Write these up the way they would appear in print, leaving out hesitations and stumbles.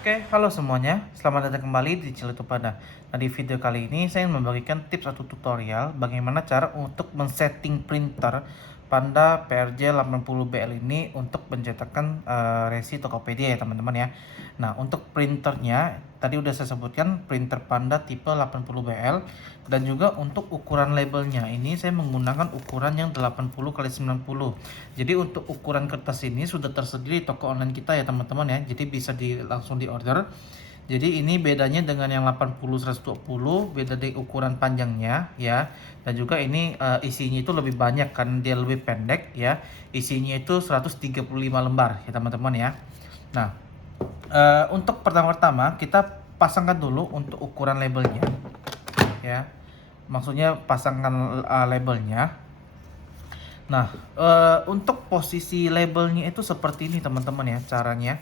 Oke, halo semuanya. Selamat datang kembali di Ciletu Panda. Nah, di video kali ini saya membagikan tips atau tutorial bagaimana cara untuk men-setting printer Panda PRJ 80BL ini untuk pencetakan resi Tokopedia ya teman-teman ya. Nah, untuk printernya tadi udah saya sebutkan printer Panda tipe 80BL dan juga untuk ukuran labelnya ini saya menggunakan ukuran yang 80 x 90. Jadi untuk ukuran kertas ini sudah tersedia di toko online kita ya teman-teman ya. Jadi bisa langsung di order. Jadi ini bedanya dengan yang 80 120, beda di ukuran panjangnya ya. Dan juga ini isinya itu lebih banyak kan dia lebih pendek ya. Isinya itu 135 lembar ya teman-teman ya. Nah, untuk pertama-tama kita pasangkan dulu untuk ukuran labelnya ya. Maksudnya pasangkan labelnya. Nah, untuk posisi labelnya itu seperti ini teman-teman ya caranya.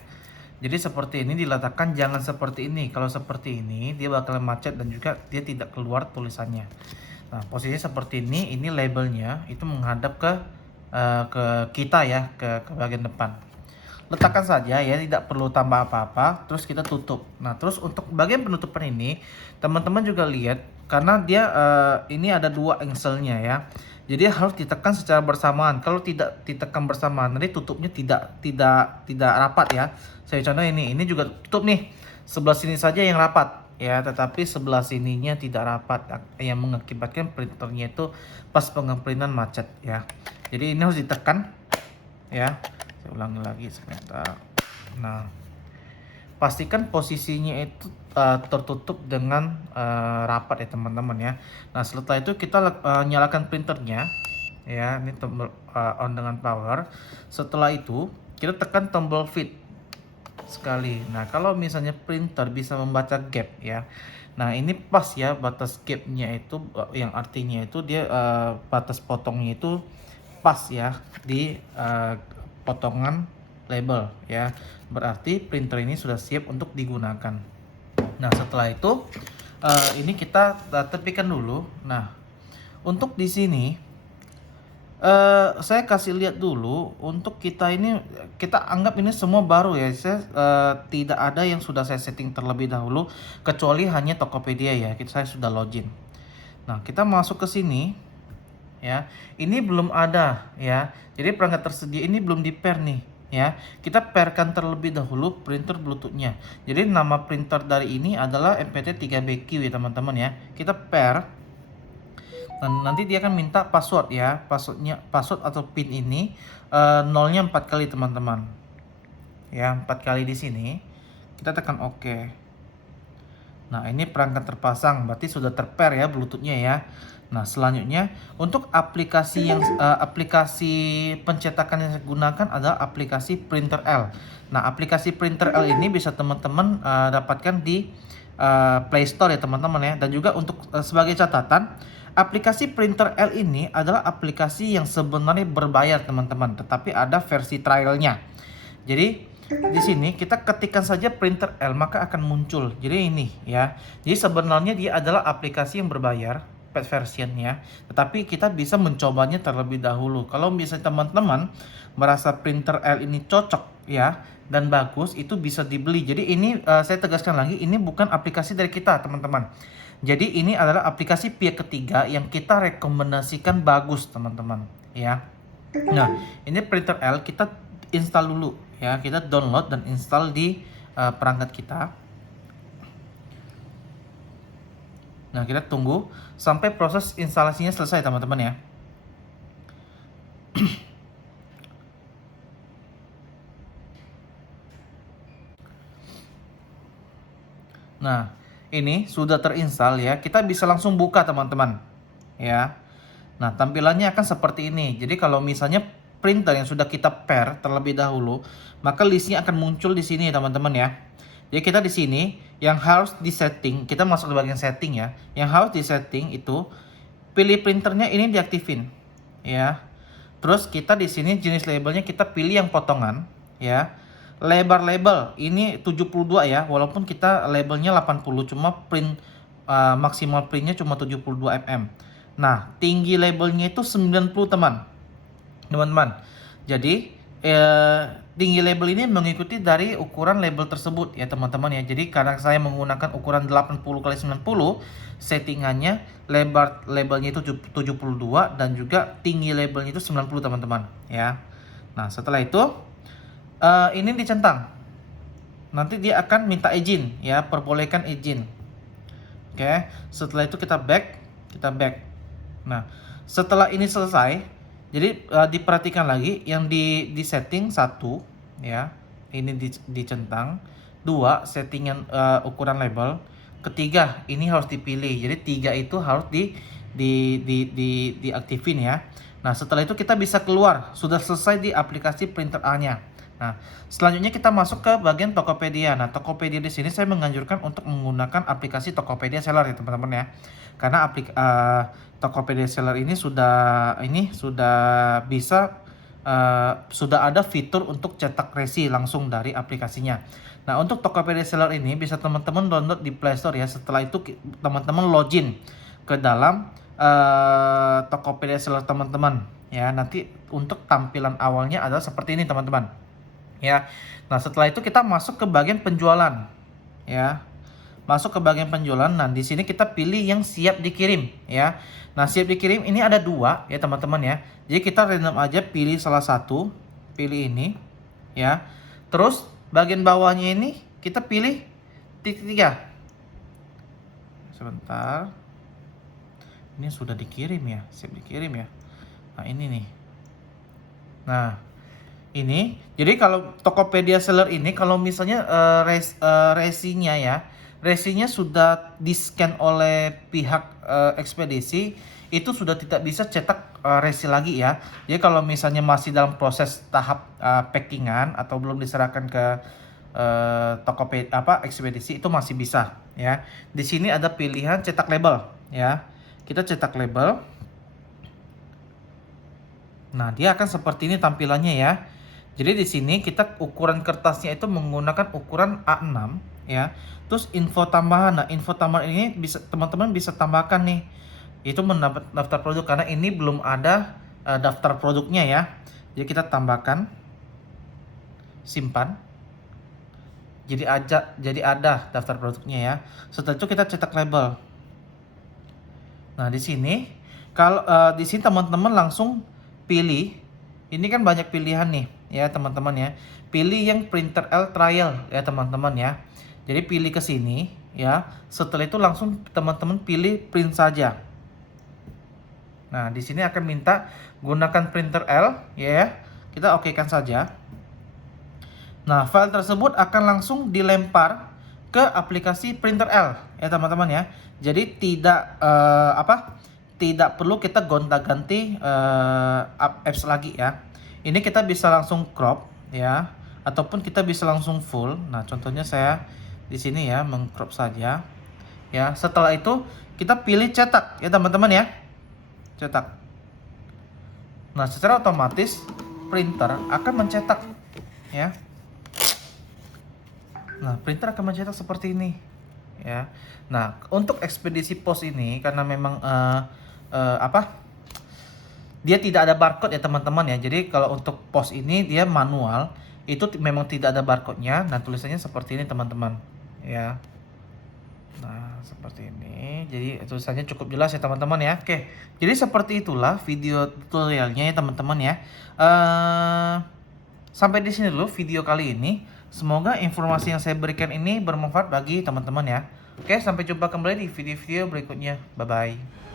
Jadi seperti ini diletakkan, jangan seperti ini. Kalau seperti ini dia bakal macet dan juga dia tidak keluar tulisannya. Nah, posisi seperti ini labelnya itu menghadap ke kita ya, ke bagian depan. Letakkan saja ya, tidak perlu tambah apa-apa, terus kita tutup. Nah, terus untuk bagian penutupan ini teman-teman juga lihat karena dia ini ada dua engselnya ya. Jadi harus ditekan secara bersamaan. Kalau tidak ditekan bersamaan nanti tutupnya tidak rapat ya. Saya contoh ini juga tutup nih. Sebelah sini saja yang rapat ya, tetapi sebelah sininya tidak rapat yang mengakibatkan printernya itu pas pengeprintan macet ya. Jadi ini harus ditekan ya. Saya ulangi lagi sebentar. Nah, pastikan posisinya itu tertutup dengan rapat ya teman-teman ya. Nah, setelah itu kita nyalakan printernya ya. Ini tombol on dengan power. Setelah itu kita tekan tombol fit sekali. Nah, kalau misalnya printer bisa membaca gap ya. Nah, ini pas ya batas gapnya itu, yang artinya itu dia batas potongnya itu pas ya di potongan label ya. Berarti printer ini sudah siap untuk digunakan. Nah, setelah itu ini kita tepikan dulu. Nah, untuk di sini saya kasih lihat dulu untuk kita ini, kita anggap ini semua baru ya. Saya tidak ada yang sudah saya setting terlebih dahulu kecuali hanya Tokopedia ya. Saya sudah login. Nah, kita masuk ke sini ya. Ini belum ada ya. Jadi perangkat tersedia ini belum di pair nih ya. Kita pairkan terlebih dahulu printer Bluetooth-nya. Jadi nama printer dari ini adalah MPT3BQ ya teman-teman ya. Kita pair. Nanti dia akan minta password ya. Password atau pin ini nolnya 4 kali teman-teman. Ya, 4 kali di sini. Kita tekan OK. Nah, ini perangkat terpasang, berarti sudah terpair ya Bluetooth-nya ya. Nah, selanjutnya untuk aplikasi pencetakan yang saya gunakan adalah aplikasi Printer L. Nah, aplikasi Printer L ini bisa teman-teman dapatkan di Play Store ya teman-teman ya. Dan juga untuk sebagai catatan, aplikasi Printer L ini adalah aplikasi yang sebenarnya berbayar teman-teman, tetapi ada versi trialnya. Jadi di sini kita ketikkan saja printer L maka akan muncul. Jadi ini ya. Jadi sebenarnya dia adalah aplikasi yang berbayar, paid versionnya, tetapi kita bisa mencobanya terlebih dahulu. Kalau misalnya teman-teman merasa printer L ini cocok ya dan bagus, itu bisa dibeli. Jadi ini saya tegaskan lagi, ini bukan aplikasi dari kita teman-teman. Jadi ini adalah aplikasi pihak ketiga yang kita rekomendasikan bagus teman-teman ya. Nah, ini printer L kita install dulu ya. Kita download dan install di perangkat kita. Nah, kita tunggu sampai proses instalasinya selesai teman-teman ya. Nah, ini sudah terinstall ya. Kita bisa langsung buka teman-teman ya. Nah, tampilannya akan seperti ini. Jadi kalau misalnya printer yang sudah kita pair terlebih dahulu, maka listnya akan muncul di sini teman-teman ya. Jadi kita di sini yang harus disetting, kita masuk ke bagian setting ya. Yang harus disetting itu pilih printernya ini diaktifin ya. Terus kita di sini jenis labelnya kita pilih yang potongan ya. Lebar label ini 72 ya, walaupun kita labelnya 80, cuma print maksimal printnya cuma 72 mm. Nah, tinggi labelnya itu 90 teman-teman. Jadi tinggi label ini mengikuti dari ukuran label tersebut ya teman-teman ya. Jadi karena saya menggunakan ukuran 80x90, settingannya lebar labelnya itu 72 dan juga tinggi labelnya itu 90 teman-teman ya. Nah setelah itu ini dicentang. Nanti dia akan minta izin ya, perbolehkan izin. Oke, setelah itu kita back. Nah, setelah ini selesai, jadi diperhatikan lagi yang di setting satu ya, ini dicentang. Dua, settingan ukuran label. Ketiga, ini harus dipilih. Jadi tiga itu harus diaktifin ya. Nah, setelah itu kita bisa keluar, sudah selesai di aplikasi printer A-nya. Nah, selanjutnya kita masuk ke bagian Tokopedia. Nah, Tokopedia di sini saya menganjurkan untuk menggunakan aplikasi Tokopedia Seller ya teman-teman ya. Karena Tokopedia Seller ini sudah bisa sudah ada fitur untuk cetak resi langsung dari aplikasinya. Nah, untuk Tokopedia Seller ini bisa teman-teman download di Play Store ya. Setelah itu teman-teman login ke dalam Tokopedia Seller teman-teman ya. Nanti untuk tampilan awalnya adalah seperti ini teman-teman. Ya. Nah, setelah itu kita masuk ke bagian penjualan. Ya. Masuk ke bagian penjualan. Nah, di sini kita pilih yang siap dikirim, ya. Nah, siap dikirim ini ada dua ya, teman-teman ya. Jadi kita random aja pilih salah satu, pilih ini, ya. Terus bagian bawahnya ini kita pilih titik 3. Sebentar. Ini sudah dikirim ya, siap dikirim ya. Nah, ini nih. Nah, ini jadi kalau Tokopedia Seller ini kalau misalnya resinya ya, resinya sudah di-scan oleh pihak ekspedisi, itu sudah tidak bisa cetak resi lagi ya. Jadi kalau misalnya masih dalam proses tahap packingan atau belum diserahkan ke Tokopedia ekspedisi, itu masih bisa ya. Di sini ada pilihan cetak label ya. Kita cetak label. Nah, dia akan seperti ini tampilannya ya. Jadi di sini kita ukuran kertasnya itu menggunakan ukuran A6 ya. Terus info tambahan. Nah, info tambahan ini bisa teman-teman bisa tambahkan nih. Itu mendapat daftar produk karena ini belum ada daftar produknya ya. Jadi kita tambahkan, simpan. Jadi ada daftar produknya ya. Setelah itu kita cetak label. Nah, di sini kalau di sini teman-teman langsung pilih. Ini kan banyak pilihan nih ya teman-teman ya. Pilih yang printer L trial ya teman-teman ya. Jadi pilih ke sini ya. Setelah itu langsung teman-teman pilih print saja. Nah, di sini akan minta gunakan printer L ya. Kita okekan saja. Nah, file tersebut akan langsung dilempar ke aplikasi printer L ya teman-teman ya. Jadi tidak perlu kita gonta-ganti apps lagi ya. Ini kita bisa langsung crop ya, ataupun kita bisa langsung full. Nah, contohnya saya di sini ya mengcrop saja. Ya, setelah itu kita pilih cetak ya teman-teman ya. Cetak. Nah, secara otomatis printer akan mencetak ya. Nah, printer akan mencetak seperti ini ya. Nah, untuk ekspedisi pos ini karena memang dia tidak ada barcode ya teman-teman ya. Jadi kalau untuk pos ini dia manual, itu memang tidak ada barcode-nya. Nah, tulisannya seperti ini teman-teman ya. Nah, seperti ini. Jadi tulisannya cukup jelas ya teman-teman ya. Oke, jadi seperti itulah video tutorialnya ya teman-teman ya. Sampai di sini dulu video kali ini. Semoga informasi yang saya berikan ini bermanfaat bagi teman-teman ya. Oke, sampai jumpa kembali di video-video berikutnya. Bye-bye.